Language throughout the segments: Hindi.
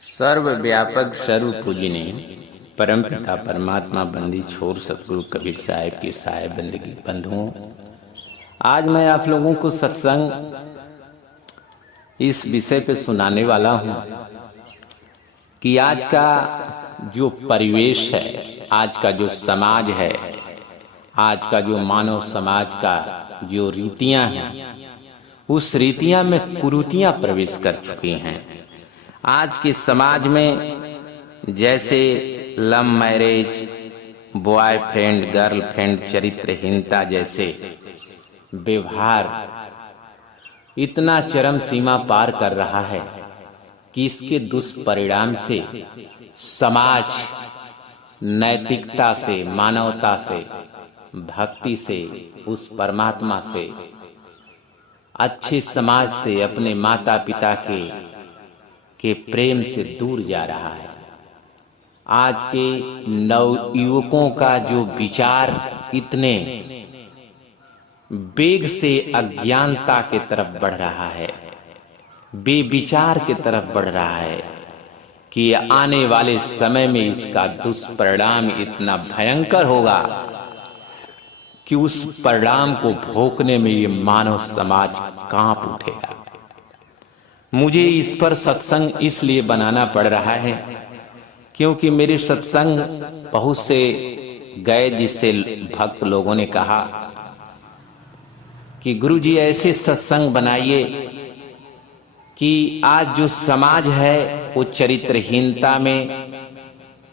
सर्वव्यापक सर्वपूजनीय परमपिता परमात्मा बंदी छोर सतगुरु कबीर साहिब की साहिब बंदगी बंधुओं, आज मैं आप लोगों को सत्संग इस विषय पे सुनाने वाला हूँ कि आज का जो परिवेश है, आज का जो समाज है, आज का जो मानव समाज का जो रीतियां हैं, उस रीतियां में कुरीतियां प्रवेश कर चुकी हैं। आज के समाज में जैसे लव मैरिज, बॉयफ्रेंड गर्लफ्रेंड, चरित्रहीनता जैसे व्यवहार इतना चरम सीमा पार कर रहा है कि इसके दुष्परिणाम से समाज नैतिकता से, मानवता से, भक्ति से, उस परमात्मा से, अच्छे समाज से, अपने माता पिता के प्रेम से दूर जा रहा है। आज के नवयुवकों का जो विचार इतने वेग से अज्ञानता के तरफ बढ़ रहा है, बेविचार के तरफ बढ़ रहा है कि आने वाले समय में इसका दुष्परिणाम इतना भयंकर होगा कि उस परिणाम को भोगने में ये मानव समाज कांप उठेगा। मुझे इस पर सत्संग इसलिए बनाना पड़ रहा है क्योंकि मेरे सत्संग बहुत से गए, जिससे भक्त लोगों ने कहा कि गुरुजी ऐसे सत्संग बनाइए कि आज जो समाज है वो चरित्रहीनता में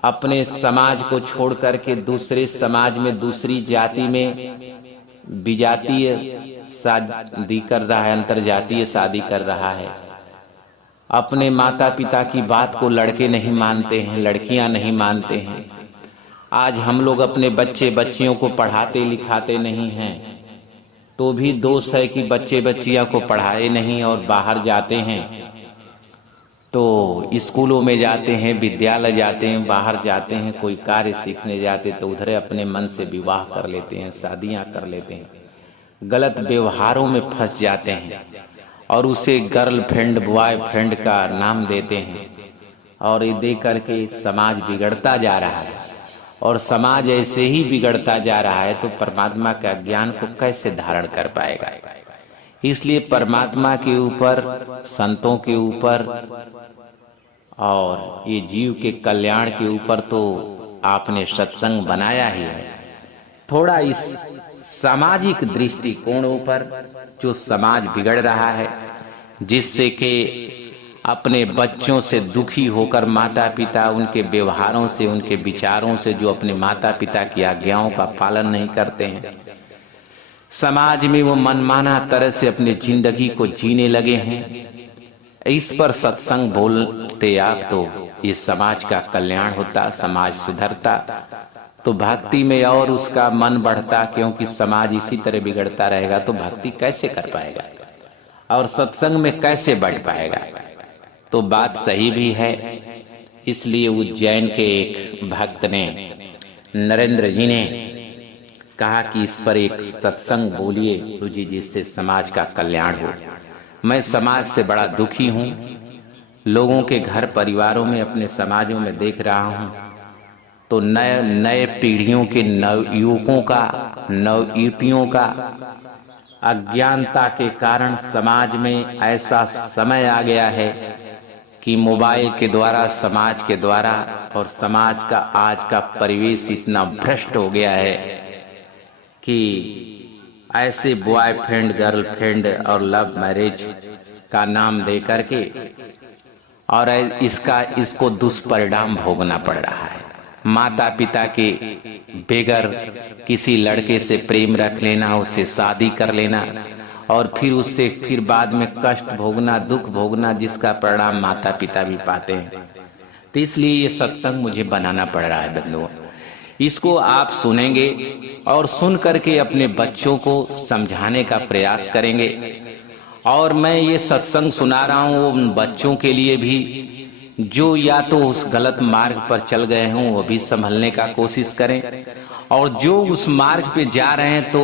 अपने समाज को छोड़ करके दूसरे समाज में, दूसरी जाति में विजातीय शादी कर रहा है, अंतरजातीय शादी कर रहा है। अपने माता पिता की बात को लड़के नहीं मानते हैं, लड़कियां नहीं मानते हैं। आज हम लोग अपने बच्चे बच्चियों को पढ़ाते लिखाते नहीं हैं, तो भी दोष है कि बच्चे बच्चियां को पढ़ाए नहीं और बाहर जाते हैं तो स्कूलों में जाते हैं, विद्यालय जाते हैं, बाहर जाते हैं, कोई कार्य सीखने जाते तो उधर अपने मन से विवाह कर लेते हैं, शादियां कर लेते हैं, गलत व्यवहारों में फंस जाते हैं और उसे गर्लफ्रेंड बॉयफ्रेंड का नाम देते हैं और ये दे करके समाज बिगड़ता जा रहा है। और समाज ऐसे ही बिगड़ता जा रहा है तो परमात्मा का ज्ञान को कैसे धारण कर पाएगा। इसलिए परमात्मा के ऊपर, संतों के ऊपर और ये जीव के कल्याण के ऊपर तो आपने सत्संग बनाया ही है। थोड़ा इस सामाजिक दृष्टिकोणों पर जो समाज बिगड़ रहा है, जिससे कि अपने बच्चों से दुखी होकर माता पिता उनके व्यवहारों से, उनके विचारों से, जो अपने माता पिता की आज्ञाओं का पालन नहीं करते हैं, समाज में वो मनमाना तरह से अपनी जिंदगी को जीने लगे हैं। इस पर सत्संग बोलते आप तो ये समाज का कल्याण होता, समाज सुधरता, तो भक्ति में और उसका मन बढ़ता। क्योंकि समाज इसी तरह बिगड़ता रहेगा तो भक्ति कैसे कर पाएगा और सत्संग में कैसे बढ़ पाएगा। तो बात सही भी है। इसलिए उज्जैन के एक भक्त ने, नरेंद्र जी ने कहा कि इस पर एक सत्संग बोलिए गुरुजी, जिससे समाज का कल्याण हो। मैं समाज से बड़ा दुखी हूँ, लोगों के घर परिवारों में, अपने समाजों में देख रहा हूँ तो नए पीढ़ियों के नवयुवकों का, नवयुवतियों का अज्ञानता के कारण समाज में ऐसा समय आ गया है कि मोबाइल के द्वारा, समाज के द्वारा, और समाज का आज का परिवेश इतना भ्रष्ट हो गया है कि ऐसे बॉयफ्रेंड गर्लफ्रेंड और लव मैरिज का नाम दे करके और इसको दुष्परिणाम भोगना पड़ रहा है। माता पिता के बेगर किसी लड़के से प्रेम रख लेना, उससे शादी कर लेना और फिर उससे फिर बाद में कष्ट भोगना, दुख भोगना, जिसका परिणाम माता पिता भी पाते हैं। तो इसलिए ये सत्संग मुझे बनाना पड़ रहा है बंधुओं। इसको आप सुनेंगे और सुन करके अपने बच्चों को समझाने का प्रयास करेंगे। और मैं ये सत्संग सुना रहा हूँ वो उन बच्चों के लिए भी जो या तो उस गलत मार्ग पर चल गए हों, वो भी संभलने का कोशिश करें, और जो उस मार्ग पे जा रहे हैं तो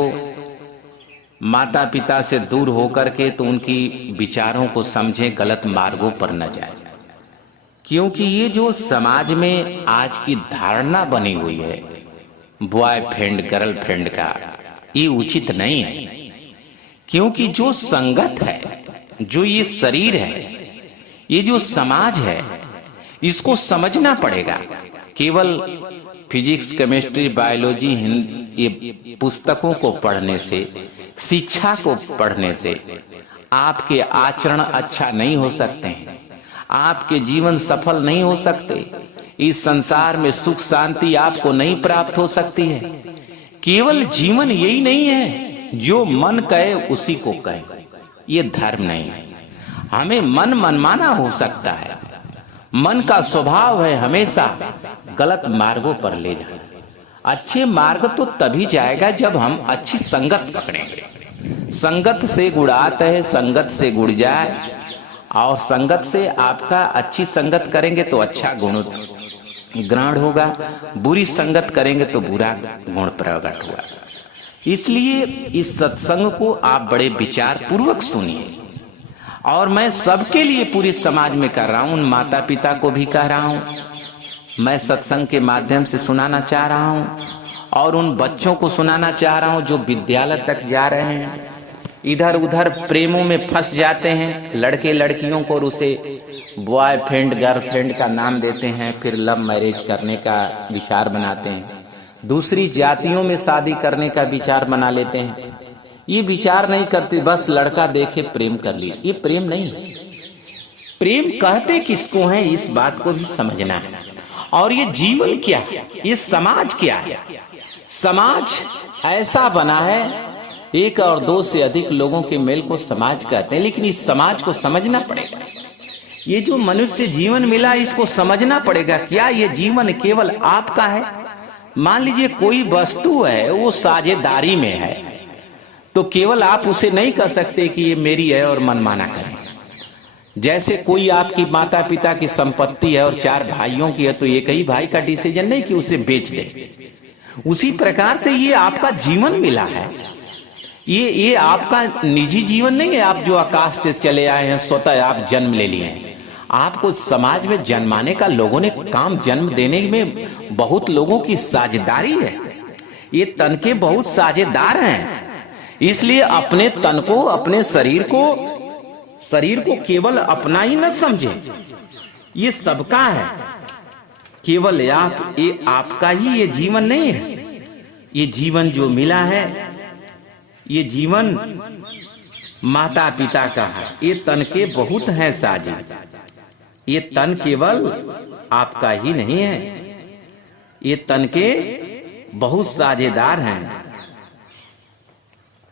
माता पिता से दूर होकर के तो उनकी विचारों को समझें, गलत मार्गों पर न जाए। क्योंकि ये जो समाज में आज की धारणा बनी हुई है बॉयफ्रेंड गर्लफ्रेंड का, ये उचित नहीं है। क्योंकि जो संगत है, जो ये शरीर है, ये जो समाज है, इसको समझना पड़ेगा। केवल फिजिक्स, केमिस्ट्री, बायोलॉजी, ये पुस्तकों को पढ़ने से, शिक्षा को पढ़ने से आपके आचरण अच्छा नहीं हो सकते हैं, आपके जीवन सफल नहीं हो सकते, इस संसार में सुख शांति आपको नहीं प्राप्त हो सकती है। केवल जीवन यही नहीं है जो मन कहे उसी को कहे, ये धर्म नहीं है। हमें मन मनमाना हो सकता है, मन का स्वभाव है हमेशा गलत मार्गों पर ले जाना। अच्छे मार्ग तो तभी जाएगा जब हम अच्छी संगत पकड़ेंगे। संगत से गुणात है, संगत से गुण जाए, और संगत से आपका अच्छी संगत करेंगे तो अच्छा गुण ग्रहण होगा, बुरी संगत करेंगे तो बुरा गुण प्रकट हुआ। इसलिए इस सत्संग को आप बड़े विचार पूर्वक सुनिए, और मैं सबके लिए पूरे समाज में कर रहा हूं, उन माता पिता को भी कह रहा हूं, मैं सत्संग के माध्यम से सुनाना चाह रहा हूं, और उन बच्चों को सुनाना चाह रहा हूं जो विद्यालय तक जा रहे हैं, इधर उधर प्रेमों में फंस जाते हैं, लड़के लड़कियों को उसे बॉयफ्रेंड गर्लफ्रेंड का नाम देते हैं, फिर लव मैरिज करने का विचार बनाते हैं, दूसरी जातियों में शादी करने का विचार बना लेते हैं। ये विचार नहीं करते, बस लड़का देखे प्रेम कर लिया। ये प्रेम नहीं है। प्रेम कहते किसको है, इस बात को भी समझना है। और ये जीवन क्या है, ये समाज क्या है। समाज ऐसा बना है, एक और दो से अधिक लोगों के मेल को समाज कहते हैं, लेकिन इस समाज को समझना पड़ेगा। ये जो मनुष्य जीवन मिला, इसको समझना पड़ेगा। क्या ये जीवन केवल आपका है? मान लीजिए कोई वस्तु है, वो साझेदारी में है, तो केवल आप उसे नहीं कह सकते कि ये मेरी है और मनमाना करें। जैसे कोई आपकी माता पिता की संपत्ति है और 4 भाइयों की है, तो एक ही भाई का डिसीजन नहीं कि उसे बेच दे। उसी प्रकार से ये आपका जीवन मिला है, ये आपका निजी जीवन नहीं है। आप जो आकाश से चले आए हैं, स्वतः आप जन्म ले लिए हैं। आपको समाज में जन्माने का लोगों ने काम, जन्म देने में बहुत लोगों की साझेदारी है। ये तन के बहुत साझेदार हैं। इसलिए अपने तन को, अपने शरीर को केवल अपना ही न समझे, ये सबका है। केवल ये आपका ही ये जीवन नहीं है। ये जीवन जो मिला है, ये जीवन माता पिता का है। ये तन के बहुत हैं साझे, ये तन केवल आपका ही नहीं है, ये तन के बहुत साझेदार हैं।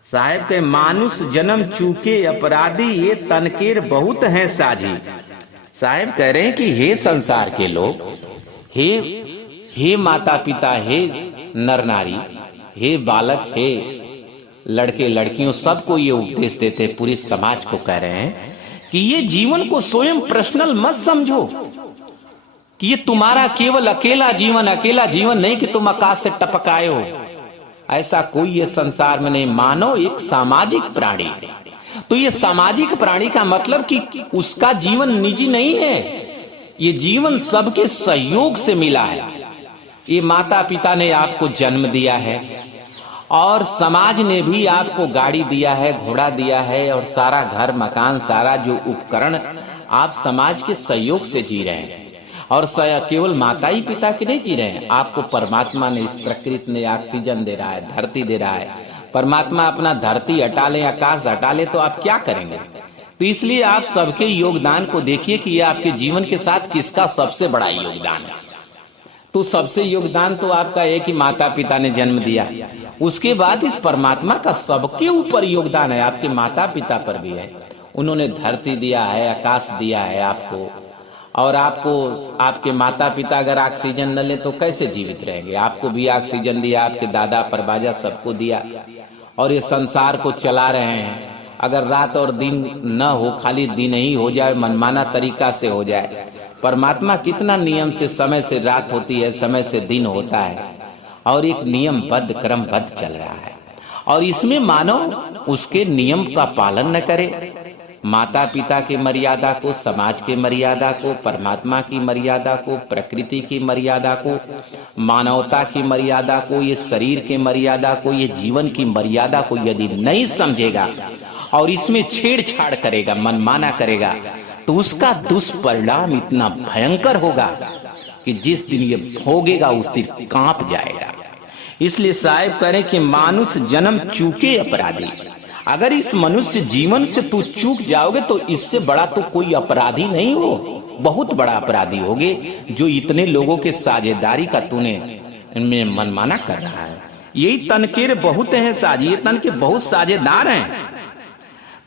साहेब के मानुष जन्म चूके अपराधी, ये तन के बहुत हैं साझी। साहेब कह रहे हैं कि हे संसार के लोग, हे माता पिता, हे नर नारी, हे बालक, हे लड़के लड़कियों, सबको ये उपदेश देते, पूरे समाज को कह रहे हैं कि ये जीवन को स्वयं पर्सनल मत समझो, कि ये तुम्हारा केवल अकेला जीवन नहीं कि तुम आकाश से टपक आए हो। ऐसा कोई ये संसार में नहीं। मानव एक सामाजिक प्राणी है, तो ये सामाजिक प्राणी का मतलब कि उसका जीवन निजी नहीं है, ये जीवन सबके सहयोग से मिला है। ये माता पिता ने आपको जन्म दिया है, और समाज ने भी आपको गाड़ी दिया है, घोड़ा दिया है, और सारा घर मकान, सारा जो उपकरण, आप समाज के सहयोग से जी रहे हैं। और केवल माता ही पिता के नहीं जी रहे हैं, आपको परमात्मा ने, इस प्रकृति ने ऑक्सीजन दे रहा है, धरती दे रहा है। परमात्मा अपना धरती हटा ले, आकाश हटा ले, तो आप क्या करेंगे? तो इसलिए आप सबके योगदान को देखिए कि ये आपके जीवन के साथ किसका सबसे बड़ा योगदान है। तो सबसे योगदान तो आपका एक ही माता पिता ने जन्म दिया, उसके बाद इस परमात्मा का सबके ऊपर योगदान है। आपके माता पिता पर भी है, उन्होंने धरती दिया है, आकाश दिया है आपको। और आपको, आपके माता पिता अगर ऑक्सीजन न ले तो कैसे जीवित रहेंगे? आपको भी ऑक्सीजन दिया, आपके दादा परबाजा सबको दिया, और ये संसार को चला रहे हैं। अगर रात और दिन न हो, खाली दिन ही हो जाए, मनमाना तरीका से हो जाए, परमात्मा कितना नियम से, समय से रात होती है, समय से दिन होता है, और एक नियमबद्ध क्रमबद्ध चल रहा है। और इसमें मानव उसके नियम का पालन न करे, माता पिता की मर्यादा को, समाज के मर्यादा को, परमात्मा की मर्यादा को, प्रकृति की मर्यादा को, मानवता की मर्यादा को, ये शरीर के मर्यादा को, ये जीवन की मर्यादा को यदि नहीं समझेगा और इसमें छेड़छाड़ करेगा, मनमाना करेगा, तो उसका दुष्परिणाम इतना भयंकर होगा कि जिस दिन ये भोगेगा उस दिन कांप जाएगा। इसलिए साहिब कह रहे कि मानुष जन्म चूके अपराधी। अगर इस मनुष्य जीवन से तू चूक जाओगे तो इससे बड़ा तो कोई अपराधी नहीं हो, बहुत बड़ा अपराधी होगे जो इतने लोगों के साझेदारी का तूने इनमें मनमाना कर रहा है। यही तन के बहुत हैं साझी, ये तन के बहुत साझेदार हैं।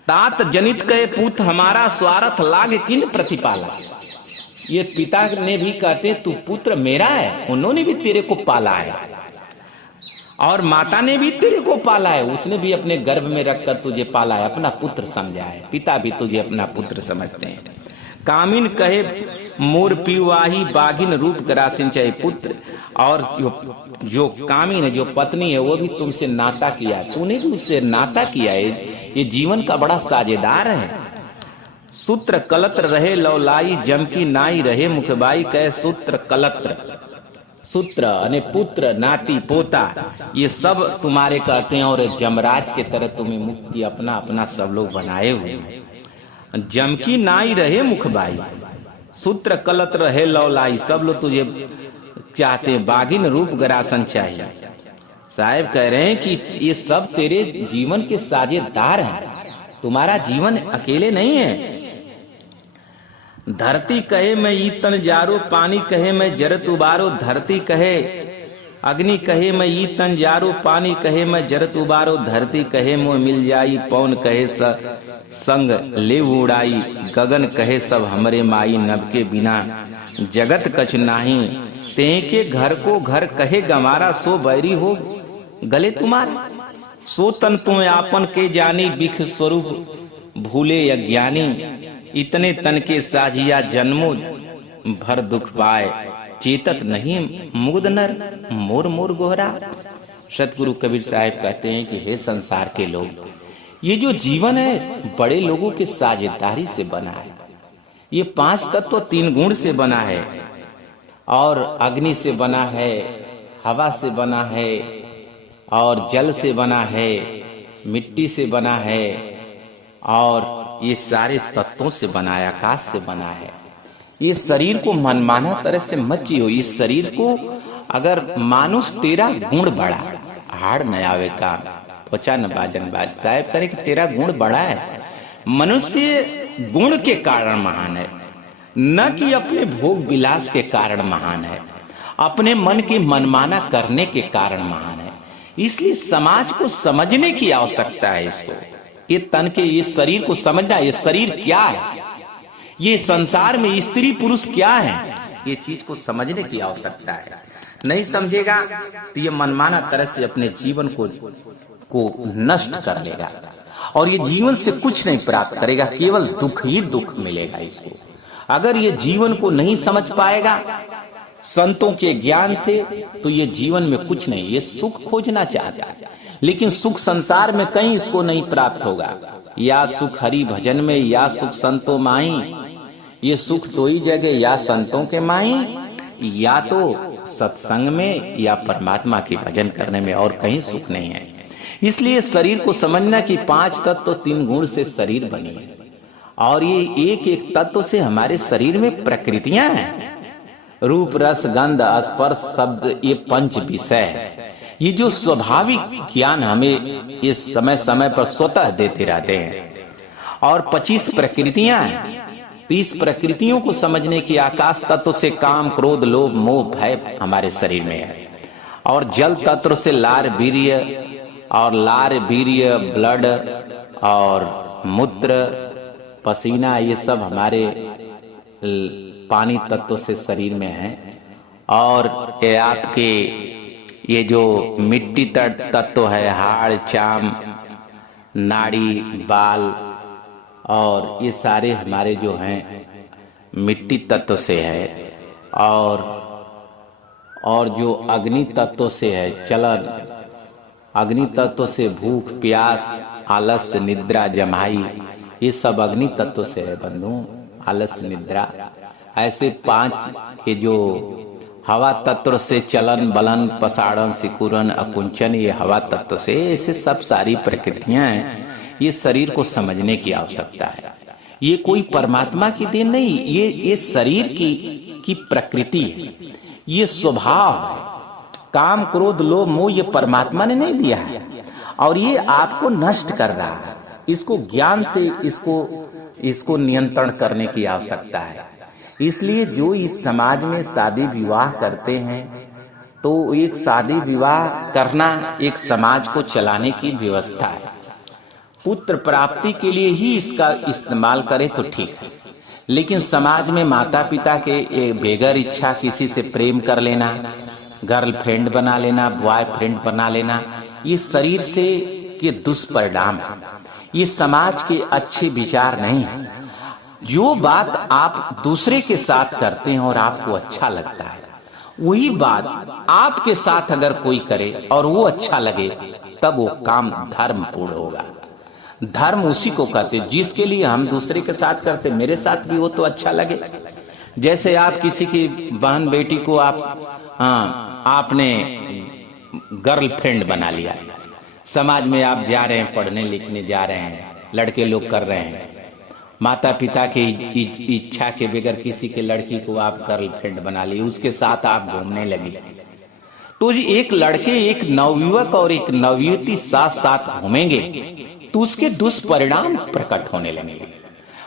तात जनित कहे पूत हमारा स्वार्थ लाग किन प्रतिपाला। ये पिता ने भी कहते तू पुत्र मेरा है, उन्होंने भी तेरे को पाला है और माता ने भी तेरे को पाला है, उसने भी अपने गर्भ में रखकर तुझे पाला है, अपना पुत्र समझा है। पिता भी तुझे अपना पुत्र समझते हैं। कामिन कहे मोर पिवाही बागिन रूप ग्रासिन चाहे पुत्र। और जो कामिन है, जो पत्नी है, वो भी तुमसे नाता किया है, तूने भी उससे नाता किया है। ये जीवन का बड़ा साझेदार है। सूत्र कलत्र रहे लौलाई जमकी नाई रहे मुखबाई कहे सूत्र कलत्र। सूत्र अने पुत्र नाती पोता ये सब तुम्हारे कहते हैं और जमराज के तरह तुम्हें मुक्ति अपना अपना सब लोग बनाए हुए हैं। जमकी नाई रहे मुखबाई, सूत्र कलत्र रहे लौलाई, सब लोग तुझे चाहते हैं। बागिन रूप गरासन चाहिए। साहब कह रहे हैं कि ये सब तेरे जीवन के साझेदार हैं, तुम्हारा जीवन अकेले नहीं है। धरती कहे मैं ईतन जारो, पानी कहे मैं जरत उबारो। धरती कहे अग्नि कहे मैं ईतन जारो, पानी कहे मैं जरत उबारो। धरती कहे मोह मिल जाई, पवन कहे संग ले उड़ाई। गगन कहे सब हमरे माई, नभ के बिना जगत कछ नाही। ते के घर को घर कहे गमारा, सो बैरी हो गले तुम्हारा। सो तन तुम आपन के जानी, बिख स्वरूप भूले अज्ञानी। इतने तन के साझिया जन्मों भर दुख पाए, चेतत नहीं मुग्ध नर मोर मोर गोहरा। सतगुरु कबीर साहब कहते हैं कि हे संसार के लोग, ये जो जीवन है बड़े लोगों के साझेदारी से बना है। ये 5 तत्व 3 गुण से बना है और अग्नि से बना है, हवा से बना है और जल से बना है, मिट्टी से बना है और ये सारे तत्वों से बना है, आकाश से बना है। ये शरीर को मनमाना तरह से मत जियो। इस शरीर को अगर मानुष तेरा गुण बढ़ा, हाड़ न आवे काम, त्वचा न बाजन बाज। साहब करे कि तेरा गुण बड़ा है। मनुष्य गुण के कारण महान है, न कि अपने भोग विलास के कारण महान है, अपने मन की मनमाना करने के कारण महान है। इसलिए समाज को समझने की आवश्यकता है। इसको, ये तन के, ये शरीर को समझना, ये शरीर क्या है, ये संसार में स्त्री पुरुष क्या है, ये चीज को समझने की आवश्यकता है। नहीं समझेगा तो ये मनमाना तरह से अपने जीवन को नष्ट कर लेगा और ये जीवन से कुछ नहीं प्राप्त करेगा, केवल दुख ही दुख मिलेगा इसको। अगर ये जीवन को नहीं समझ पाएगा संतों के ज्ञान से, तो ये जीवन में कुछ नहीं, ये सुख खोजना चाहता है लेकिन सुख संसार में कहीं इसको नहीं प्राप्त होगा। या सुख हरि भजन में, या सुख संतों माई। ये सुख दो ही जगह, या संतों के माई, या तो सत्संग में, या परमात्मा की भजन करने में, और कहीं सुख नहीं है। इसलिए शरीर को समझना कि 5 तत्व 3 गुण से शरीर बनी है और ये एक एक तत्व से हमारे शरीर में प्रकृतियां हैं। रूप रस गंध स्पर्श शब्द, ये 5 विषय है। ये जो स्वाभाविक ज्ञान हमें ये समय समय पर स्वतः देते रहते हैं। और 25 प्रकृतियां हैं। 30 प्रकृतियों को समझने की आकाश तत्व से काम क्रोध लोभ मोह भय हमारे शरीर में है। और जल तत्व से लार वीर्य, और लार वीर्य ब्लड और मूत्र पसीना, ये सब हमारे पानी तत्व से शरीर में है। और ये आपके ये जो मिट्टी तत्व है, हाड़ चाम नाड़ी बाल, और ये सारे हमारे जो हैं मिट्टी तत्व से है। और जो अग्नि तत्व से है चलन, अग्नि तत्व से भूख प्यास आलस्य निद्रा जमाई, ये सब अग्नि तत्व से है बंधु। आलस्य, निद्रा, ऐसे 5 ये जो हवा तत्व से चलन, बलन, पसाड़न, सिकुड़न, अकुंचन, ये हवा तत्व से, ऐसे सब सारी प्रकृतियां हैं। ये शरीर को समझने की आवश्यकता है। ये कोई परमात्मा की देन नहीं, ये शरीर की प्रकृति है, ये स्वभाव है। काम, क्रोध, लोभ, मोह ये परमात्मा ने नहीं दिया है और ये आपको नष्ट कर रहा है। इसको ज्ञान से इसको नियंत्रण करने की आवश्यकता है। इसलिए जो इस समाज में शादी विवाह करते हैं, तो एक शादी विवाह करना एक समाज को चलाने की व्यवस्था है। पुत्र प्राप्ति के लिए ही इसका इस्तेमाल करें तो ठीक है, लेकिन समाज में माता पिता के बेगर इच्छा किसी से प्रेम कर लेना, गर्लफ्रेंड बना लेना, बॉयफ्रेंड बना लेना, ये शरीर से के दुष्परिणाम है। ये समाज के अच्छे विचार नहीं है। जो बात आप दूसरे के साथ करते हैं और आपको अच्छा लगता है, वही बात आपके साथ अगर कोई करे और वो अच्छा लगे, तब वो काम धर्म पूर्ण होगा। धर्म उसी को कहते, जिसके लिए हम दूसरे के साथ करते, मेरे साथ भी वो तो अच्छा लगे। जैसे आप किसी की बहन बेटी को आपने गर्लफ्रेंड बना लिया, समाज में आप जा रहे हैं, पढ़ने लिखने जा रहे हैं, लड़के लोग कर रहे हैं, माता पिता की इच्छा के बगैर किसी के लड़की को आप गर्लफ्रेंड बना ली, उसके साथ आप घूमने लगे, तो एक लड़के, एक नवयुवक और एक नवयुवती साथ साथ घूमेंगे तो उसके दुष्परिणाम प्रकट होने लगेंगे।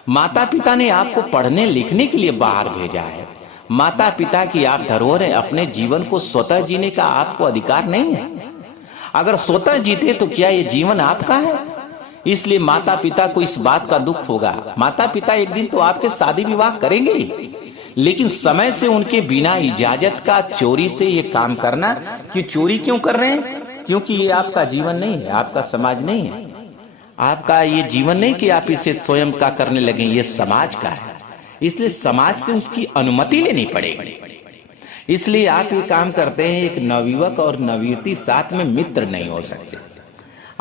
माता पिता ने आपको पढ़ने लिखने के लिए बाहर भेजा है। माता पिता की आप धरोहर है। अपने जीवन को स्वतः जीने का आपको अधिकार नहीं है। अगर स्वतः जीते तो क्या ये जीवन आपका है? इसलिए माता पिता को इस बात का दुख होगा। माता पिता एक दिन तो आपके शादी विवाह करेंगे, लेकिन समय से उनके बिना इजाजत का चोरी से ये काम करना, कि चोरी क्यों कर रहे हैं? क्योंकि ये आपका जीवन नहीं है, आपका समाज नहीं है, आपका ये जीवन नहीं कि आप इसे स्वयं का करने लगे, ये समाज का है। इसलिए समाज से उसकी अनुमति लेनी पड़ेगी। इसलिए आप ये काम करते हैं, एक नवयुवक और नवयुवती साथ में मित्र नहीं हो सकते।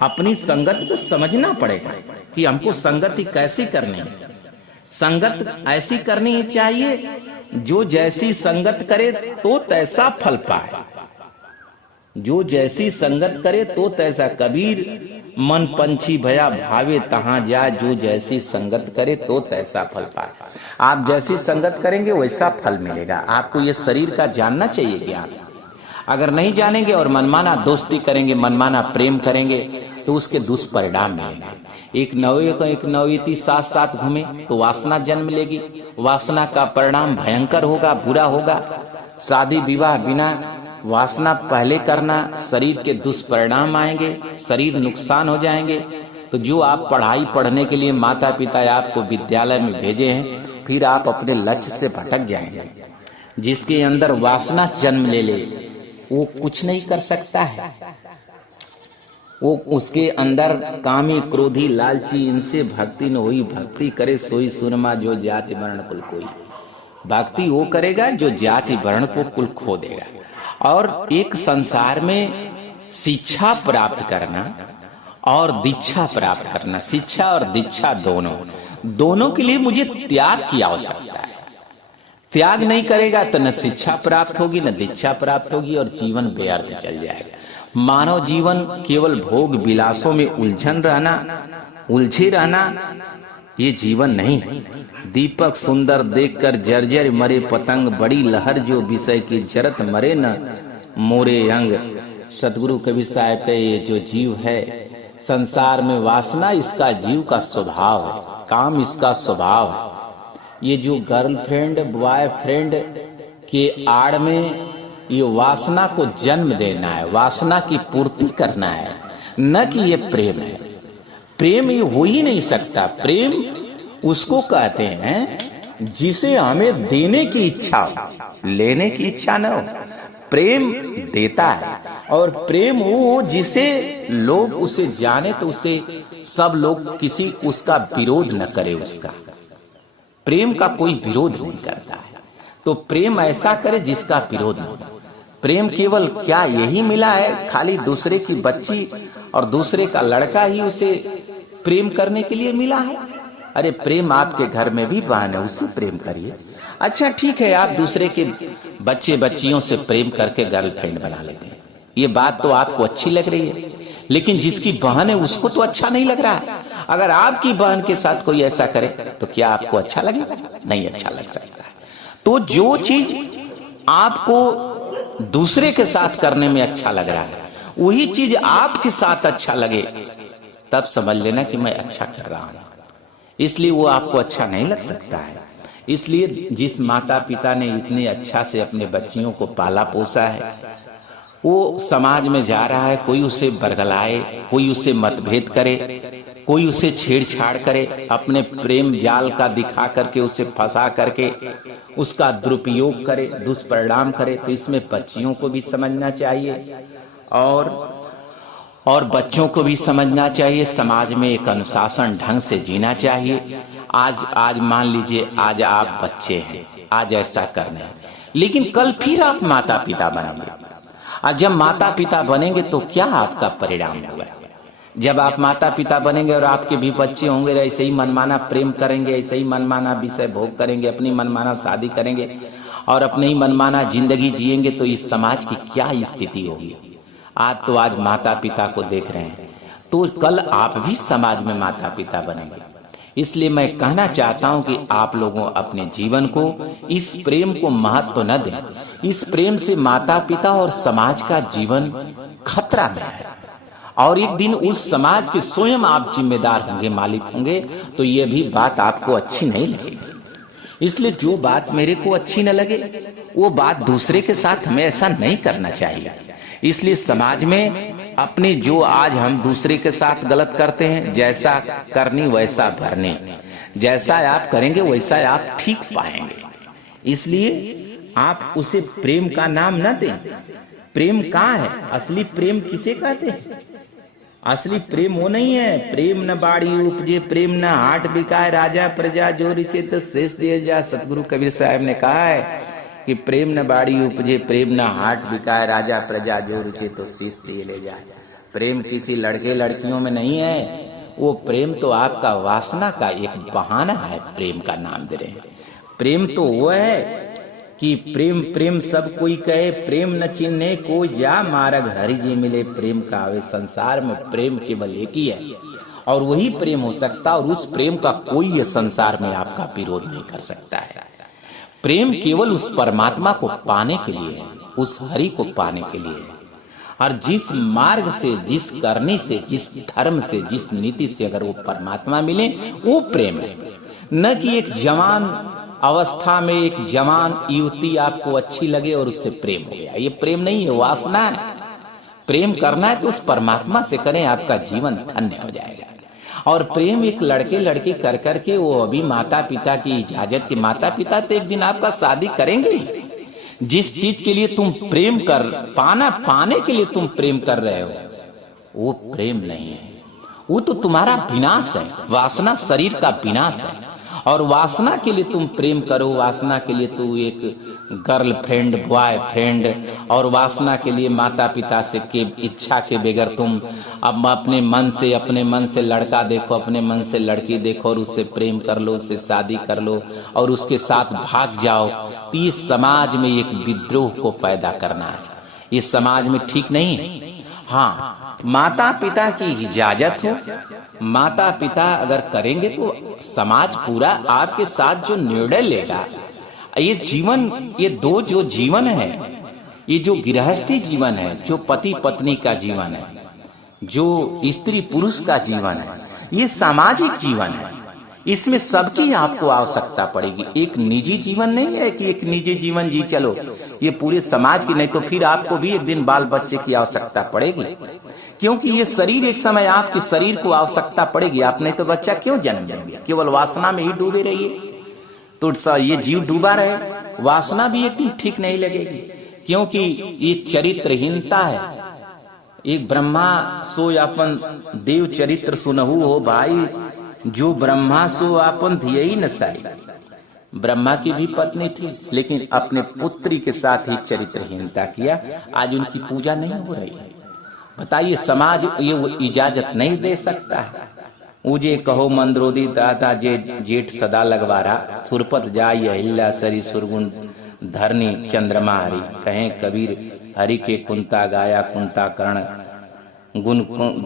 अपनी संगत को समझना पड़ेगा कि हमको संगति कैसे करनी है। संगत ऐसी करनी चाहिए जो जैसी संगत करे तो तैसा फल पाए, जो जैसी संगत करे तो तैसा। कबीर मन पंछी भया भावे तहां जा, जो जैसी संगत करे तो तैसा फल पाए। आप जैसी संगत करेंगे वैसा फल मिलेगा। आपको ये शरीर का जानना चाहिए ज्ञान। अगर नहीं जानेंगे और मनमाना दोस्ती करेंगे, मनमाना प्रेम करेंगे, तो उसके दुष्परिणाम मिलेंगे। एक नवयुवक एक नवयुवती साथ साथ घूमे तो वासना जन्म लेगी। वासना का परिणाम भयंकर होगा, बुरा होगा। शादी विवाह बिना वासना पहले करना, शरीर के दुष्परिणाम आएंगे, शरीर नुकसान हो जाएंगे। तो जो आप पढ़ाई पढ़ने के लिए माता पिता आपको विद्यालय में भेजे हैं, फिर आप अपने लक्ष्य से भटक जाएंगे। जिसके अंदर वासना जन्म ले वो कुछ नहीं कर सकता है। वो उसके अंदर कामी क्रोधी लालची, इनसे भक्ति न हुई। भक्ति करे सोई सुरमा, जो जाति वर्ण कुल कोई। भक्ति वो करेगा जो जाति वर्ण को कुल खो देगा। और एक संसार में शिक्षा प्राप्त करना और दीक्षा प्राप्त करना, शिक्षा और दीक्षा दोनों के लिए मुझे त्याग की आवश्यकता है। त्याग नहीं करेगा तो न शिक्षा प्राप्त होगी, न दीक्षा प्राप्त होगी, और जीवन व्यर्थ चल जाएगा। मानव जीवन केवल भोग विलासों में उलझे रहना ये जीवन नहीं है। दीपक सुंदर देखकर जर्जर मरे पतंग, बड़ी लहर जो विषय की जरत मरे न मोरे अंग। सतगुरु कबीर साहब का ये जो जीव है संसार में, वासना इसका जीव का स्वभाव है, काम इसका स्वभाव है। ये जो गर्लफ्रेंड बॉयफ्रेंड के आड़ में ये वासना को जन्म देना है, वासना की पूर्ति करना है, न कि ये प्रेम है। प्रेम ये हो ही नहीं सकता। प्रेम उसको कहते हैं जिसे हमें देने की इच्छा हो, लेने की इच्छा न हो। प्रेम देता है, और प्रेम वो जिसे लोग उसे जाने तो उसे सब लोग किसी उसका विरोध न करे। उसका प्रेम का कोई विरोध नहीं करता है। तो प्रेम ऐसा करे जिसका विरोध न हो। प्रेम केवल क्या यही मिला है खाली दूसरे की बच्ची और दूसरे का लड़का ही उसे प्रेम करने के लिए मिला है? अरे प्रेम आपके घर में भी बहन है, उससे प्रेम करिए। अच्छा ठीक है, आप दूसरे के बच्चे बच्चियों से प्रेम करके गर्लफ्रेंड बना लेते हैं, ये बात तो आपको अच्छी लग रही है, लेकिन जिसकी बहन है उसको तो अच्छा नहीं लग रहा है। अगर आपकी बहन के साथ कोई ऐसा करे तो क्या आपको अच्छा लगेगा? नहीं अच्छा लग सकता है। तो जो चीज आपको दूसरे के साथ करने में अच्छा लग रहा है, वही चीज आपके साथ अच्छा लगे, तब समझ लेना कि मैं अच्छा कर रहा हूं। इसलिए वो आपको अच्छा नहीं लग सकता है। इसलिए जिस माता पिता ने इतने अच्छा से अपने बच्चियों को पाला पोसा है, वो समाज में जा रहा है, कोई उसे बरगलाए, कोई उसे मतभेद करे, कोई उसे छेड़छाड़ करे, अपने प्रेम जाल का दिखा करके उसे फंसा करके उसका दुरुपयोग करे, दुष्परिणाम करे, तो इसमें बच्चियों को भी समझना चाहिए और बच्चों को भी समझना चाहिए। समाज में एक अनुशासन ढंग से जीना चाहिए। आज मान लीजिए आज आप बच्चे हैं, आज ऐसा करना है, लेकिन कल फिर आप माता पिता बनेंगे, और जब माता पिता बनेंगे तो क्या आपका परिणाम होगा? जब आप माता पिता बनेंगे और आपके भी बच्चे होंगे, ऐसे ही मनमाना प्रेम करेंगे, ऐसे ही मनमाना विषय भोग करेंगे, अपनी मनमाना शादी करेंगे और अपने ही मनमाना जिंदगी जिएंगे, तो इस समाज की क्या स्थिति होगी? आज माता पिता को देख रहे हैं, तो कल आप भी समाज में माता पिता बनेंगे। इसलिए मैं कहना चाहता हूं कि आप लोगों अपने जीवन को, इस प्रेम को महत्व न दें। इस प्रेम से माता पिता और समाज का जीवन खतरा में है, और एक दिन उस समाज के स्वयं आप जिम्मेदार होंगे, मालिक होंगे, तो ये भी बात आपको अच्छी नहीं लगेगी। इसलिए जो बात मेरे को अच्छी न लगे, वो बात दूसरे के साथ हमें ऐसा नहीं करना चाहिए। इसलिए समाज में अपने जो आज हम दूसरे के साथ गलत करते हैं, जैसा करनी वैसा भरनी, जैसा आप करेंगे वैसा आप ठीक पाएंगे। इसलिए आप उसे प्रेम का नाम न दें। प्रेम कहाँ है? असली प्रेम किसे कहते हैं? असली प्रेम वो नहीं है। प्रेम न बाड़ी उपजे, प्रेम न हाट बिकाए, राजा प्रजा जो रिचे तो शेष दिए जा। सतगुरु कबीर साहब ने कहा है कि प्रेम न बाड़ी उपजे, प्रेम न हाट बिकाए, राजा प्रजा जो रुचे तो शीश दिए ले जाए। प्रेम किसी लड़के लड़कियों में नहीं है, वो प्रेम तो आपका वासना का एक बहाना है। प्रेम का नाम दे रहे हैं। प्रेम तो वो है कि प्रेम प्रेम सब कोई कहे, प्रेम न चिन्हे को जा मार्ग हरि जी मिले। प्रेम का आवे संसार में प्रेम केवल एक ही है, और वही प्रेम हो सकता, और उस प्रेम का कोई ये संसार में आपका विरोध नहीं कर सकता है। प्रेम केवल उस परमात्मा को पाने के लिए है, उस हरि को पाने के लिए है। और जिस मार्ग से, जिस करनी से, जिस धर्म से, जिस नीति से अगर वो परमात्मा मिले, वो प्रेम है। न कि एक जवान अवस्था में एक जवान युवती आपको अच्छी लगे और उससे प्रेम हो गया, ये प्रेम नहीं है, वासना है। प्रेम करना है तो उस परमात्मा से करें, आपका जीवन धन्य हो जाएगा। और प्रेम एक लड़के लड़की कर करके, वो अभी माता पिता की इजाजत के, माता पिता तो एक दिन आपका शादी करेंगे ही। जिस चीज के लिए तुम प्रेम कर पाने के लिए तुम प्रेम कर रहे हो, वो प्रेम नहीं है, वो तो तुम्हारा विनाश है। वासना शरीर का विनाश है, और वासना के लिए तुम प्रेम करो, वासना के लिए तू एक गर्लफ्रेंड, बॉयफ्रेंड, और वासना के लिए माता पिता से के इच्छा के बगैर तुम अब अपने मन से लड़का देखो, अपने मन से लड़की देखो और उससे प्रेम कर लो, उससे शादी कर लो और उसके साथ भाग जाओ। तो ये समाज में एक विद्रोह को पैदा करना है, ये समाज में ठीक नहीं है। हाँ, माता पिता की इजाजत हो, माता पिता अगर करेंगे तो समाज पूरा आपके साथ जो निर्णय लेगा, ये जीवन, ये दो जो जीवन है, ये जो गृहस्थी जीवन है, जो पति पत्नी का जीवन है, जो स्त्री पुरुष का जीवन है, ये सामाजिक जीवन है। इसमें सबकी आपको आवश्यकता पड़ेगी। एक निजी जीवन नहीं है कि एक निजी जीवन जी चलो, ये पूरे समाज की, नहीं तो फिर आपको भी एक दिन बाल बच्चे की आवश्यकता पड़ेगी, क्योंकि ये शरीर एक समय आपके शरीर को आवश्यकता पड़ेगी। आप नहीं तो बच्चा क्यों जन्म देंगे? केवल वासना में ही डूबे रहिए तो ये जीव डूबा रहे, वासना भी एक दिन ठीक नहीं लगेगी, क्योंकि ये चरित्रहीनता है। एक ब्रह्मा सो अपन देव चरित्र सुनहु हो भाई, जो ब्रह्मा सो अपन धिये ही नसाई। ब्रह्मा की भी पत्नी थी, लेकिन अपने पुत्री के साथ ही चरित्रहीनता किया। आज उनकी पूजा नहीं हो रही है। बताइए, समाज ये वो इजाजत नहीं दे सकता है, ऊजे कहो मंद्रोदी दाता जे जेठ सदा लगवारा, सुरपत जाय अहिल्या सरी सुरगुन धरनी चंद्रमा हरि। कहें कबीर हरि के कुंता गाया कुंता करण गुण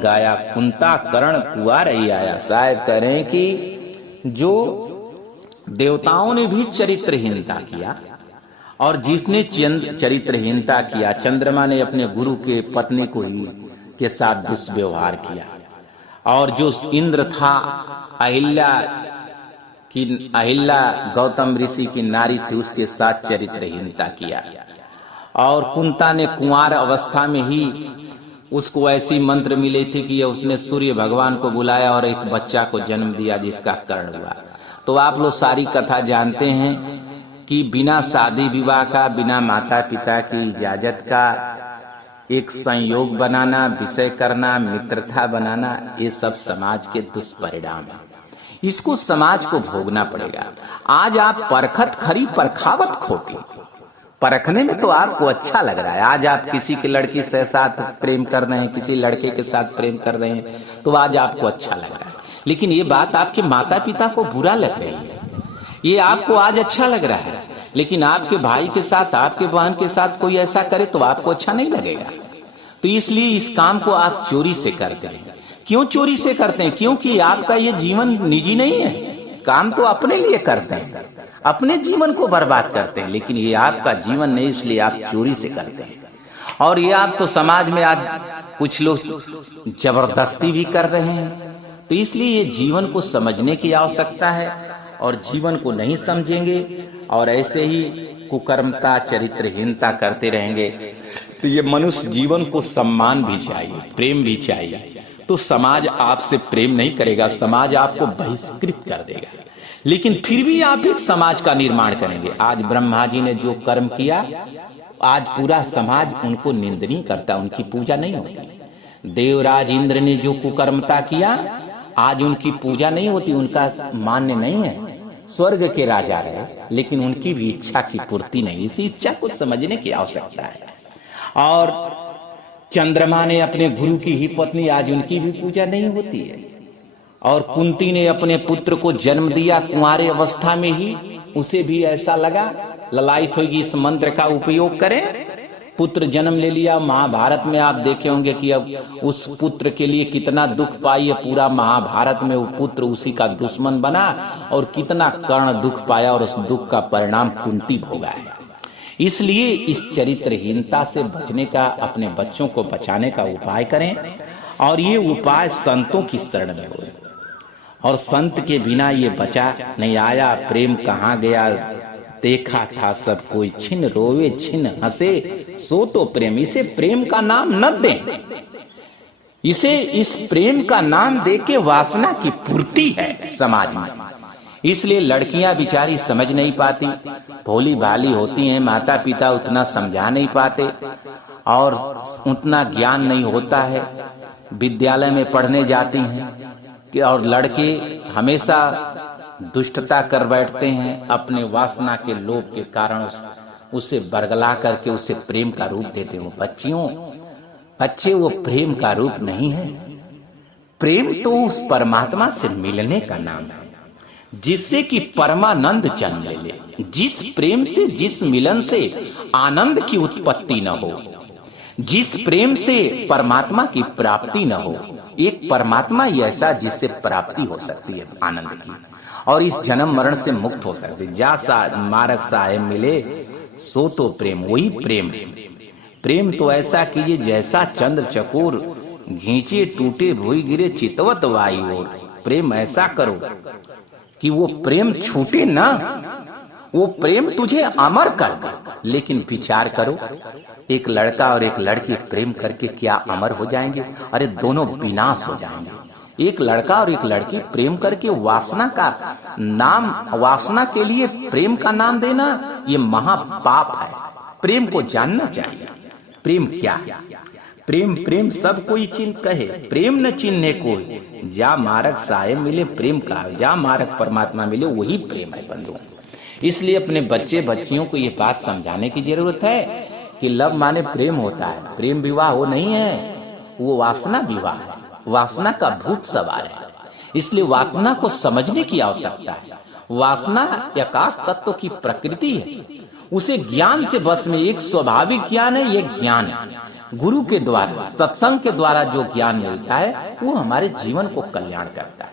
गाया कुंता करण कुआर ही आया। साहब कह रहे हैं कि जो देवताओं ने भी चरित्रहीनता किया और जिसने चरित्रहीनता किया, चंद्रमा ने अपने गुरु के पत्नी को ही के साथ दुष्व्यवहार किया, और जो इंद्र था अहिल्या गौतम ऋषि की नारी थी, उसके साथ चरित्रहीनता किया। और कुंता ने कुंवार अवस्था में ही उसको ऐसी मंत्र मिले थे कि उसने सूर्य भगवान को बुलाया और एक बच्चा को जन्म दिया जिसका कर्ण हुआ। तो आप लोग सारी कथा जानते हैं कि बिना शादी विवाह का, बिना माता पिता की इजाजत का एक संयोग बनाना, विषय करना, मित्रता बनाना, ये सब समाज के दुष्परिणाम है। इसको समाज को भोगना पड़ेगा। आज आप परखत खरी परखावत खोटी, परखने में तो आपको अच्छा लग रहा है। आज आप किसी की लड़की से साथ प्रेम कर रहे हैं, किसी लड़के के साथ प्रेम कर रहे हैं, तो आज आपको अच्छा लग रहा है। लेकिन ये बात आपके माता पिता को बुरा लग रही है। ये आपको आज अच्छा लग रहा है, लेकिन आपके भाई के साथ, आपके बहन के साथ कोई ऐसा करे तो आपको अच्छा नहीं लगेगा। तो इसलिए इस काम को आप चोरी से करते हैं। क्यों चोरी से करते हैं? क्योंकि आपका ये जीवन निजी नहीं है। काम तो अपने लिए करते हैं, अपने जीवन को बर्बाद करते हैं, लेकिन ये आपका जीवन नहीं, इसलिए आप चोरी से करते हैं। और ये आप तो समाज में आज कुछ लोग जबरदस्ती भी कर रहे हैं। तो इसलिए ये जीवन को समझने की आवश्यकता है, और जीवन को नहीं समझेंगे और ऐसे ही कुकर्मता, चरित्रहीनता करते रहेंगे तो ये मनुष्य जीवन को सम्मान भी चाहिए, प्रेम भी चाहिए। तो समाज आपसे प्रेम नहीं करेगा, समाज आपको बहिष्कृत कर देगा। लेकिन फिर भी आप एक समाज का निर्माण करेंगे। आज ब्रह्मा जी ने जो कर्म किया, आज पूरा समाज उनको निंदनीय करता, उनकी पूजा नहीं होती। देवराज इंद्र ने जो कुकर्मता किया, आज उनकी पूजा नहीं होती, उनका मान्य नहीं है। स्वर्ग के राजा रहे, लेकिन उनकी भी इच्छा की पूर्ति नहीं। इसी इच्छा को समझने की आवश्यकता है। और चंद्रमा ने अपने गुरु की ही पत्नी, आज उनकी भी पूजा नहीं होती है। और कुंती ने अपने पुत्र को जन्म दिया कुंवारे अवस्था में ही, उसे भी ऐसा लगा ललायत होगी इस मंत्र का उपयोग करें, पुत्र जन्म ले लिया। महाभारत में आप देखे होंगे कि अब उस पुत्र के लिए कितना दुख पाई है। पूरा महाभारत में वो पुत्र उसी का दुश्मन बना, और कितना कर्ण दुख पाया, और उस दुख का परिणाम कुंती भोगा है। इसलिए इस चरित्रहीनता से बचने का, अपने बच्चों को बचाने का उपाय करें, और ये उपाय संतों की शरण में हो। और संत के बिना ये बचा नहीं आया। प्रेम कहाँ गया देखा था सब कोई, छिन रोवे छिन हंसे सो तो प्रेम। इसे प्रेम का नाम न दें, इसे इस प्रेम का नाम दे के वासना की पूर्ति है समाज में। इसलिए लड़कियां बिचारी समझ नहीं पाती, भोली भाली होती हैं, माता पिता उतना समझा नहीं पाते, और उतना ज्ञान नहीं होता है। विद्यालय में पढ़ने जाती हैं और लड़के हमेशा दुष्टता कर बैठते हैं, अपने वासना के लोभ के कारण उसे बरगला करके उसे प्रेम का रूप देते हो। बच्चे वो प्रेम का रूप नहीं है। प्रेम तो उस परमात्मा से मिलने का नाम है, जिससे कि परमानंद जन्म ले ले। जिस प्रेम से, जिस मिलन से आनंद की उत्पत्ति न हो, जिस प्रेम से परमात्मा की प्राप्ति न हो। एक परमात्मा ही ऐसा जिससे प्राप्ति हो सकती है आनंद की, और इस जन्म मरण से मुक्त हो सकते। जा मार्ग साहेब मिले सो तो प्रेम, वही प्रेम। प्रेम तो ऐसा कीजिए जैसा चंद्र चकोर घींचे टूटे भूई गिरे चितवत वायु ओर। प्रेम ऐसा करो कि वो प्रेम छूटे ना, वो प्रेम तुझे अमर कर दे। लेकिन विचार करो, एक लड़का और एक लड़की प्रेम करके क्या अमर हो जाएंगे? अरे दोनों विनाश हो जाएंगे। एक लड़का और एक लड़की प्रेम करके वासना का नाम, वासना के लिए प्रेम का नाम देना, ये महापाप है। प्रेम को जानना चाहिए। प्रेम क्या है? प्रेम प्रेम सब कोई चिन्ह कहे, प्रेम न चिन्हे कोई। जा मार्ग साहेब मिले प्रेम का, जा मार्ग परमात्मा मिले वही प्रेम है बंधु। इसलिए अपने बच्चे बच्चियों को ये बात समझाने की जरूरत है कि लव माने प्रेम होता है। प्रेम विवाह वो नहीं है, वो वासना विवाह है। वासना का भूत सवार है। इसलिए वासना को समझने की आवश्यकता है। वासना आकाश तत्व की प्रकृति है, उसे ज्ञान से बस में, एक स्वाभाविक ज्ञान है, ये ज्ञान है गुरु के द्वारा, सत्संग के द्वारा जो ज्ञान मिलता है वो हमारे जीवन को कल्याण करता है।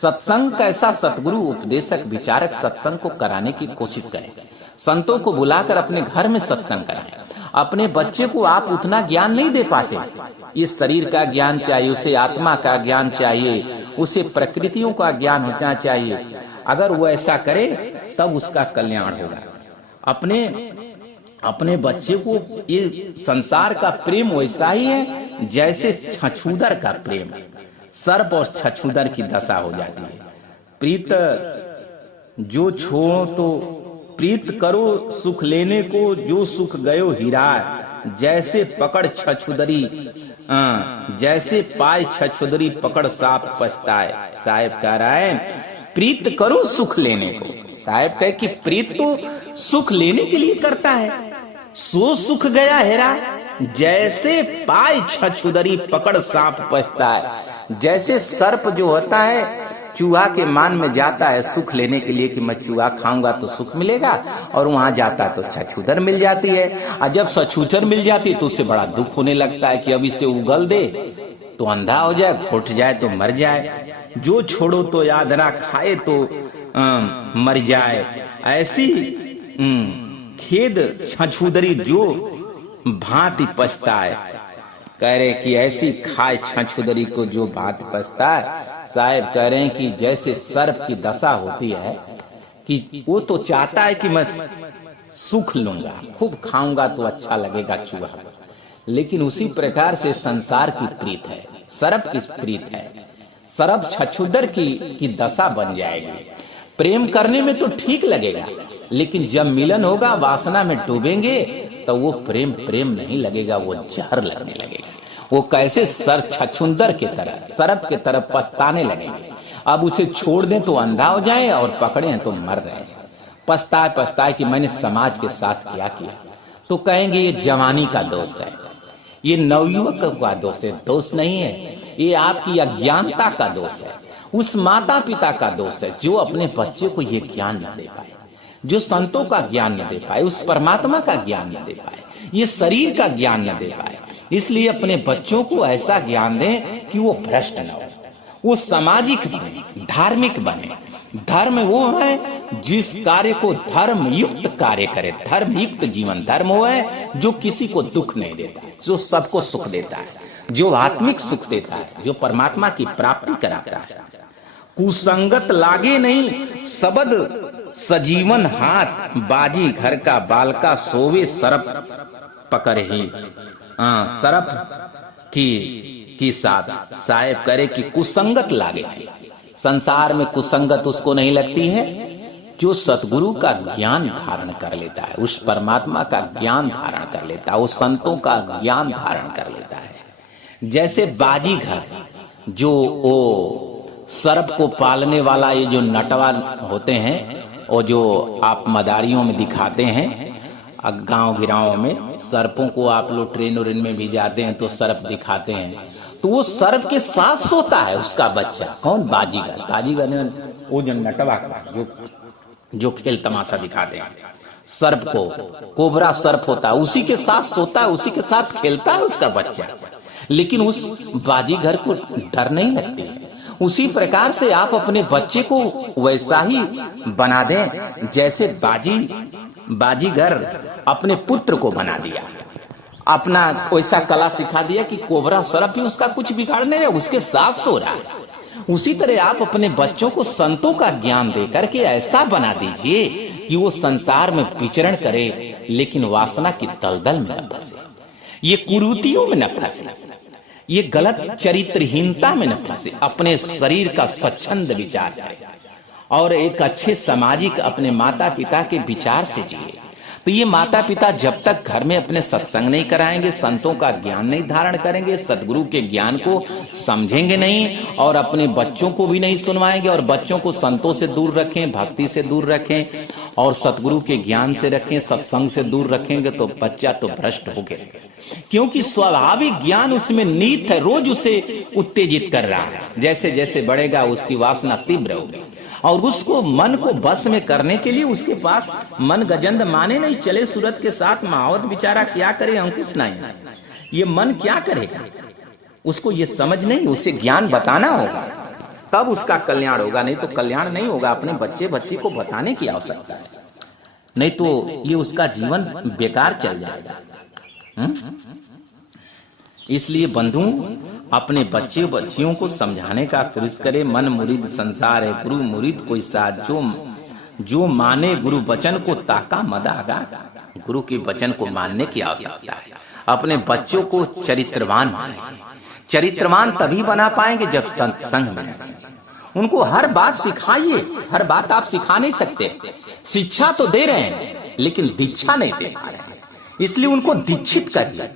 सत्संग कैसा, सतगुरु उपदेशक विचारक सत्संग को कराने की कोशिश करें, संतों को बुलाकर अपने घर में सत्संग कराएं। अपने बच्चे को आप उतना ज्ञान नहीं दे पाते, ये शरीर का ज्ञान चाहिए, उसे आत्मा का ज्ञान चाहिए, उसे प्रकृतियों का ज्ञान होना चाहिए। अगर वो ऐसा करे तब उसका कल्याण होगा। अपने बच्चे को ये संसार का प्रेम वैसा ही है जैसे छछूदर का प्रेम, सर्प और छछूदर की दशा हो जाती है। प्रीत जो छोड़ो तो प्रीत करो सुख लेने को, जो सुख गयो हीरा, जैसे पकड़ छछूदरी, जैसे पाए छछूदरी पकड़ साप पछताए। साहेब कह रहा है प्रीत करो सुख लेने को। साहेब कहे कि प्रीत तो सुख लेने के लिए करता है, सो सुख गया हेरा, जैसे पाए छछूदरी पकड़ सांप पछताए। जैसे सर्प जो होता है चूहा के मान में जाता है सुख लेने के लिए कि मैं चूहा खाऊंगा तो सुख मिलेगा, और वहां जाता है तो छछूदर मिल जाती है। और जब छछूदर मिल जाती है तो उसे बड़ा दुख होने लगता है कि अब इसे उगल दे तो अंधा हो जाए, घुट जाए तो मर जाए, जो छोड़ो तो याद ना खाए तो मर जाए। ऐसी खेद छछूदरी जो भांति पछताए। कह रहे कि ऐसी खाए छछूदरी को जो भांति पछताए। साहेब कह रहे हैं कि जैसे सर्प की दशा होती है कि वो तो चाहता है कि मैं सुख लूंगा, खूब खाऊंगा तो अच्छा लगेगा चूहा, लेकिन उसी प्रकार से संसार की प्रीत है, सर्प की प्रीत है, सर्प छछूदर की दशा बन जाएगी। प्रेम करने में तो ठीक लगेगा, लेकिन जब मिलन होगा वासना में डूबेंगे तो वो प्रेम प्रेम नहीं लगेगा, वो जहर लगने लगेगा। वो कैसे सर छछूंदर की तरह, सर्प की तरह पछताने लगेंगे। अब उसे छोड़ दें तो अंधा हो जाए और पकड़े तो मर रहे हैं। पछताए पछताए कि मैंने समाज के साथ क्या किया, तो कहेंगे ये जवानी का दोष है, ये नवयुवक का दोष है। दोष नहीं है, ये आपकी अज्ञानता का दोष है, उस माता पिता का दोष है जो अपने बच्चे को ये ज्ञान न दे पाए, जो संतों का ज्ञान न दे पाए, उस परमात्मा का ज्ञान न दे पाए, ये शरीर का ज्ञान न दे पाए। इसलिए अपने बच्चों को ऐसा ज्ञान दें कि वो भ्रष्ट न हो, वो सामाजिक बने, धार्मिक बने। धर्म वो है जिस कार्य को धर्म युक्त कार्य करे, धर्म युक्त जीवन। धर्म वो है जो किसी को दुख नहीं देता, जो सबको सुख देता है, जो आत्मिक सुख देता है, जो परमात्मा की प्राप्ति कराता है। कुसंगत लागे नहीं सबद सजीवन हाथ, बाजी घर का बालका सोवे सरप पकड़ ही। सरप की साथ साहेब करे कि कुसंगत लागे, संसार में कुसंगत उसको नहीं लगती है जो सतगुरु का ज्ञान धारण कर लेता है, उस परमात्मा का ज्ञान धारण कर लेता है, उस संतों का ज्ञान धारण कर लेता है। जैसे बाजीगर जो वो सर्प को पालने वाला, ये जो नटवा होते हैं और जो आप मदारियों में दिखाते हैं, गांव गिराओं में सर्पों को आप लोग ट्रेन और में भी जाते हैं तो सर्प दिखाते हैं, तो वो सर्प के साथ सोता है उसका बच्चा। कौन? बाजीगर। बाजीगर ने वो जो नटवा का जो खेल तमाशा दिखाते हैं सर्प को, कोबरा सर्प होता है, उसी के साथ सोता है, उसी के साथ खेलता है उसका बच्चा, लेकिन उस बाजीगर को डर नहीं लगती है। उसी प्रकार से आप अपने बच्चे को वैसा ही बना दें जैसे बाजीगर अपने पुत्र को बना दिया, अपना वैसा कला सिखा दिया कि कोबरा सर्प भी उसका कुछ बिगाड़ नहीं रहा, उसके साथ सो रहा है। उसी तरह आप अपने बच्चों को संतों का ज्ञान दे करके ऐसा बना दीजिए कि वो संसार में विचरण करे, लेकिन वासना की दलदल में न फंसे, ये कुरीतियों में न फंसे, ये गलत चरित्रहीनता में न फंसे, अपने शरीर का स्वच्छंद विचार करे और एक अच्छे सामाजिक अपने माता पिता के विचार से जिए। तो ये माता पिता जब तक घर में अपने सत्संग नहीं कराएंगे, संतों का ज्ञान नहीं धारण करेंगे, सदगुरु के ज्ञान को समझेंगे नहीं और अपने बच्चों को भी नहीं सुनवाएंगे और बच्चों को संतों से दूर रखें, भक्ति से दूर रखें और सतगुरु के ज्ञान से रखें, सत्संग से दूर रखेंगे तो बच्चा तो भ्रष्ट हो गया, क्योंकि स्वाभाविक ज्ञान उसमें नीत है, रोज उसे उत्तेजित कर रहा है। जैसे जैसे बढ़ेगा उसकी वासना तीव्र होगी, और उसको मन को बस में करने के लिए उसके पास मन गजंद माने नहीं, चले सूरत के साथ महावत बेचारा क्या करे, अंकुश नहीं, ये मन क्या करेगा, उसको ये समझ नहीं, उसे ज्ञान बताना होगा तब उसका कल्याण होगा, नहीं तो कल्याण नहीं होगा। अपने बच्चे बच्ची को बताने की आवश्यकता है, नहीं तो ये उसका जीवन बेकार चल जाएगा। इसलिए बंधु अपने बच्चे बच्चियों को समझाने का कोशिश करे। मन मुरीद संसार है, गुरु मुरीद कोई साथ, जो माने गुरु वचन को ताका मदागा। गुरु के वचन को मानने की आवश्यकता है। अपने बच्चों को चरित्रवान बनाएं। चरित्रवान तभी बना पाएंगे जब सत्संग में रहेंगे। उनको हर बात सिखाइए, हर बात आप सिखा नहीं सकते। शिक्षा तो दे रहे हैं लेकिन दीक्षा नहीं दे पा रहे हैं, इसलिए उनको दीक्षित करिए,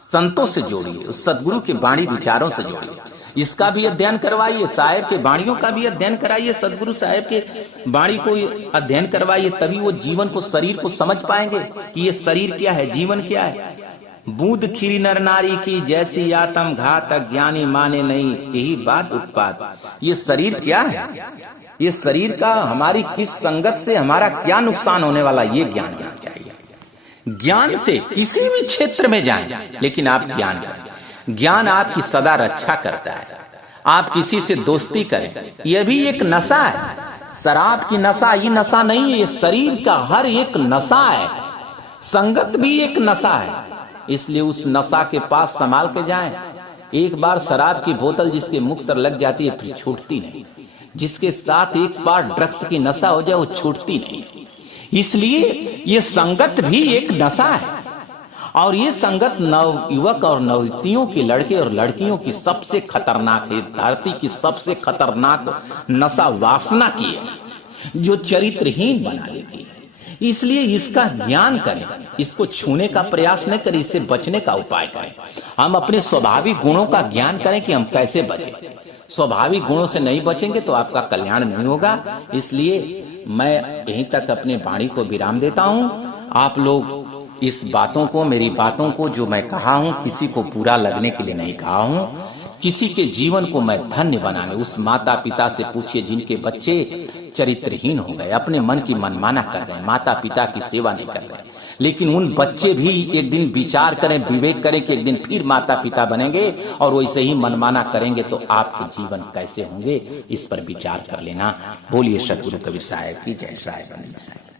संतों से जोड़िए, उस सदगुरु के वाणी विचारों से जोड़िए, इसका भी अध्ययन करवाइए, साहेब के वाणियों का भी अध्ययन कराइए, सदगुरु साहेब के वाणी को अध्ययन करवाइए, तभी वो जीवन को, शरीर को समझ पाएंगे कि ये शरीर क्या है, जीवन क्या है। बूंद खीरी नर नारी की जैसी आत्म घातक, ज्ञानी माने नहीं यही बात उत्पाद। ये शरीर क्या है, ये शरीर का हमारी किस संगत से हमारा क्या नुकसान होने वाला, ये ज्ञान होना चाहिए। ज्ञान से किसी भी क्षेत्र में जाएं, लेकिन आप ज्ञान करें। ज्ञान आपकी सदा रक्षा करता है। आप किसी से दोस्ती करें, यह भी एक नशा है। शराब की नशा ये नशा नहीं है, ये शरीर का हर एक नशा है। संगत भी एक नशा है, इसलिए उस नशा के पास संभाल के जाएं। एक बार शराब की बोतल जिसके मुख पर लग जाती है फिर छूटती नहीं। जिसके साथ एक बार ड्रग्स की नशा हो जाए वो छूटती नहीं। इसलिए ये संगत भी एक नशा है, और ये संगत नव युवक और नवयुवतियों के, लड़के और लड़कियों की सबसे खतरनाक है। धरती की सबसे खतरनाक नशा वासना की है, जो चरित्रहीन बना देती है। इसलिए इसका ज्ञान करें, इसको छूने का प्रयास न करें, इससे बचने का उपाय करें। हम अपने स्वाभाविक गुणों का ज्ञान करें कि हम कैसे बचें। स्वाभाविक गुणों से नहीं बचेंगे तो आपका कल्याण नहीं होगा। इसलिए मैं यहीं तक अपने वाणी को विराम देता हूं। आप लोग इस बातों को, मेरी बातों को जो मैं कहा हूं, किसी को बुरा लगने के लिए नहीं कहा हूं। किसी के जीवन को मैं धन्य बनाने, उस माता पिता से पूछिए जिनके बच्चे चरित्रहीन हो गए, अपने मन की मनमाना कर रहे हैं, माता पिता की सेवा नहीं कर रहे, लेकिन उन बच्चे भी एक दिन विचार करें, विवेक करें कि एक दिन फिर माता पिता बनेंगे और वैसे ही मनमाना करेंगे तो आपके जीवन कैसे होंगे, इस पर विचार कर लेना। बोलिए सतगुरु कबीर साहब की जय। साहब।